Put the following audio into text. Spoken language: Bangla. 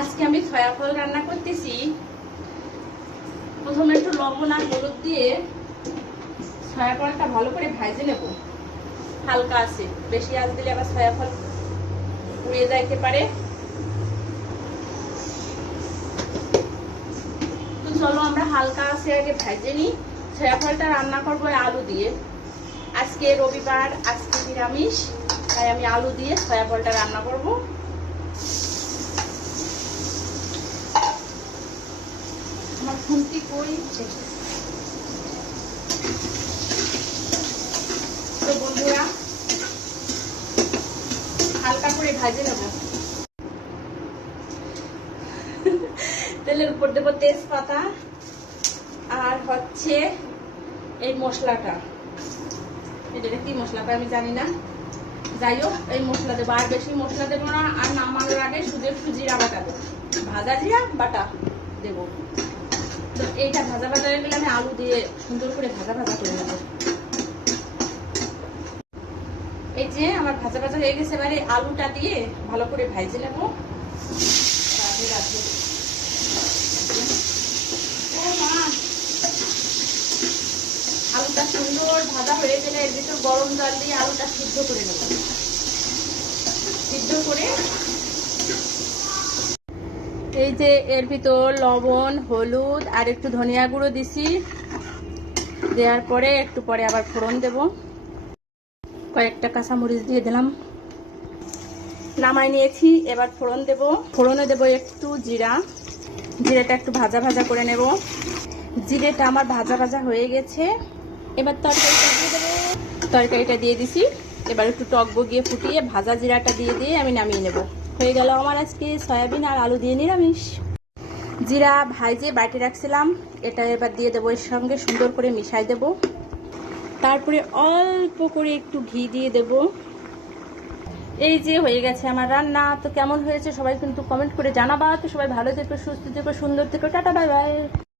আজকে আমি সয়া ফল রান্না করতেছি। প্রথমে একটু লবণ আর হলুদ দিয়ে সয়া ফলটা ভালো করে ভেজে নেব। হালকা আছে, বেশি আঁচ দিলে আবার সয়া ফল পুড়িয়ে যাইতে পারে। তো চলো আমরা হালকা আছে আগে ভেজে নিই। সয়া ফলটা রান্না করবো আলু দিয়ে। আজকে রবিবার, আজকে নিরামিষ, তাই আমি আলু দিয়ে সয়া ফলটা রান্না করবো। আমার খুন্তি কই? তো বন্ধুরা হালকা করে ভাজে নেব। তেলের উপর দেবো তেজপাতা আর হচ্ছে এই মশলাটা। এটা কি মশলাটা আমি জানি না, যাই হোক এই মশলা দেবো। আর বেশি মশলা দেবো না। আর নামানোর আগে শুধু একটু জিরা বাটা দেবো, ভাজা জিরা বাটা দেবো। তো এইটা ভাজা ভাজা হয়ে গেলে আমি আলু দিয়ে সুন্দর করে ভাজা ভাজা করে নেবো। এই যে আমার ভাজা ভাজা হয়ে গেছে, এবারে আলুটা দিয়ে ভালো করে ভেজে নেব। আলুটা সুন্দর ভাজা হয়ে গেলে এর ভিতর গরম জল দিয়ে আলুটা সিদ্ধ করে নেব। সিদ্ধ করে এই যে এর ভিতর লবণ, হলুদ আর একটু ধনিয়া গুঁড়ো দিছি। দেওয়ার পরে একটু পরে আবার ফোড়ন দেব। কয়েকটা কাঁচামরিচ দিয়ে দিলাম, নামাই নিয়েছি। এবার ফোড়ন দেব। ফোড়নে দেব একটু জিরা। জিরাটা একটু ভাজা ভাজা করে নেব। জিরেটা আমার ভাজা ভাজা হয়ে গেছে। এবার তরকারিটা দিয়ে দেবো। তরকারিটা দিয়ে দিছি। এবার একটু টক বগিয়ে ফুটিয়ে ভাজা জিরাটা দিয়ে আমি নামিয়ে নেব। হয়ে গেল আমার আজকে সয়াবিন আর আলু দিয়ে নিরামিষ। জিরা ভাজে বাটি রাখছিলাম, এটা এবার দিয়ে দেবো। এর সঙ্গে সুন্দর করে মিশাই দেব। তারপরে অল্প করে একটু ঘি দিয়ে দেব। এই যে হয়ে গেছে আমার রান্না। তো কেমন হয়েছে সবাই কিন্তু কমেন্ট করে জানাবা। তো সবাই ভালো থেকো, সুস্থ থেকো, সুন্দর থেকো। Tata, bye bye.